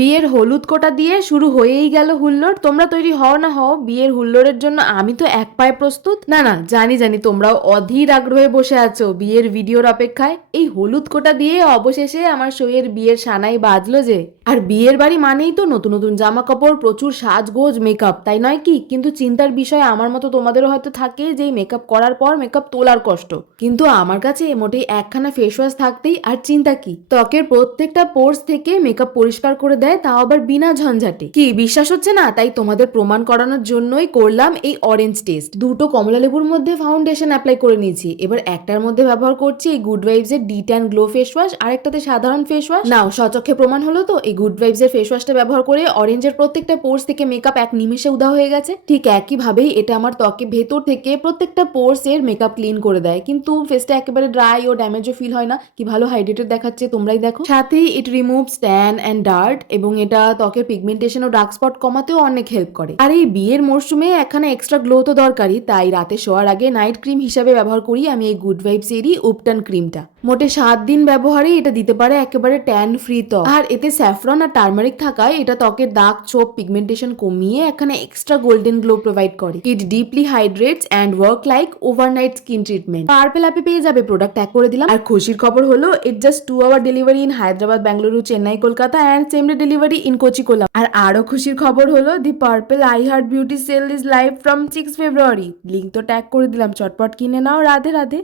বিয়ের হলুদ কোটা দিয়ে শুরু হয়েই গেল হুল্লোড়। তোমরা তৈরি হও না হও বিয়ের হুল্লোড়ের জন্য, আমি তো এক পায়ে প্রস্তুত। না না, জানি জানি তোমরাও অধীর আগ্রহে বসে আছো বিয়ের ভিডিওর অপেক্ষায়। এই হলুদ কোটা দিয়ে অবশেষে আমার সইয়ের বিয়ের সানাই বাজলো যে। আর বিয়ের বাড়ি মানেই তো নতুন নতুন জামা কাপড়, প্রচুর সাজগোজ, মেকআপ, তাই নয় কি? কিন্তু চিন্তার বিষয় আমার মতো তোমাদেরও হয়তো থাকে যে মেকআপ করার পর মেকআপ তোলার কষ্ট, কিন্তু আমার কাছে মোটেই একখানা ফেস ওয়াশ থাকতেই আর চিন্তা কি, ত্বকের প্রত্যেকটা পোর্স থেকে মেকআপ পরিষ্কার করে দেয়, তাও আবার বিনা ঝঞ্ঝাটে। কি বিশ্বাস হচ্ছে না? তাই তোমাদের প্রমাণ করানোর জন্যই করলাম এই অরেঞ্জ টেস্ট। দুটো কমলা লেবুর মধ্যে ফাউন্ডেশন অ্যাপ্লাই করে নিয়েছি, এবার একটার মধ্যে ব্যবহার করছি এই গুড ভাইবস এর ডিট অ্যান্ড গ্লো ফেস ওয়াশ, আর একটাতে সাধারণ ফেস ওয়াশ। নাও সচক্ষে প্রমাণ হলো তো, এই গুড ভাইবস এর ফেস ওয়াশটা ব্যবহার করে অরেঞ্জের প্রত্যেকটা পোর্স থেকে মেকআপ এক নিমেষে উদা হয়ে গেছে। ঠিক একই ভাবেই এটা আমার ত্বকে ভেতর থেকে প্রত্যেকটা পোর্স এর মেকআপ ক্লিন করে দেয়, কিন্তু ফেসটা একেবারে ড্রাই ও ড্যামেজও ফিল হয় না। কি ভালো হাইড্রেটেড দেখাচ্ছে, তোমরাই দেখো। সাথেই ইট রিমুভস ট্যান অ্যান্ড ডার্ট, এবং এটা ত্বকের পিগমেন্টেশন ও ডার্ক স্পট কমাতেও অনেক হেল্প করে। আর এই বিয়ের মরশুমে একখানা এক্সট্রা গ্লো তো দরকারই, তাই রাতে শোয়ার আগে নাইট ক্রিম হিসাবে ব্যবহার করি আমি এই গুড ভাইবস এরই উপটান ক্রিমটা। মোটে 7 দিন ব্যবহারে এটা দিতে পারে একেবারে ট্যান ফ্রি ত্বক। আর এতে স্যাফরন আর টার্মারিক থাকায় এটা ত্বকের দাগ, ছোপ, পিগমেন্টেশন কমিয়ে এখানে এক্সট্রা গোল্ডেন গ্লো প্রোভাইড করে। It deeply hydrates and work like overnight skin treatment. Purple অ্যাপে পেয়ে যাবে, প্রোডাক্ট ট্যাগ করে দিলাম। আর খুশির খবর হলো, it just 2 hour delivery in Hyderabad, Bengaluru, Chennai, Kolkata and same day delivery in Kochi, Kollam. আর আরো খুশির খবর হলো, the purple I heart beauty sale is live from 6 February. Link তো ট্যাগ করে দিলাম, চটপট কিনে নাও। রাধে রাধে।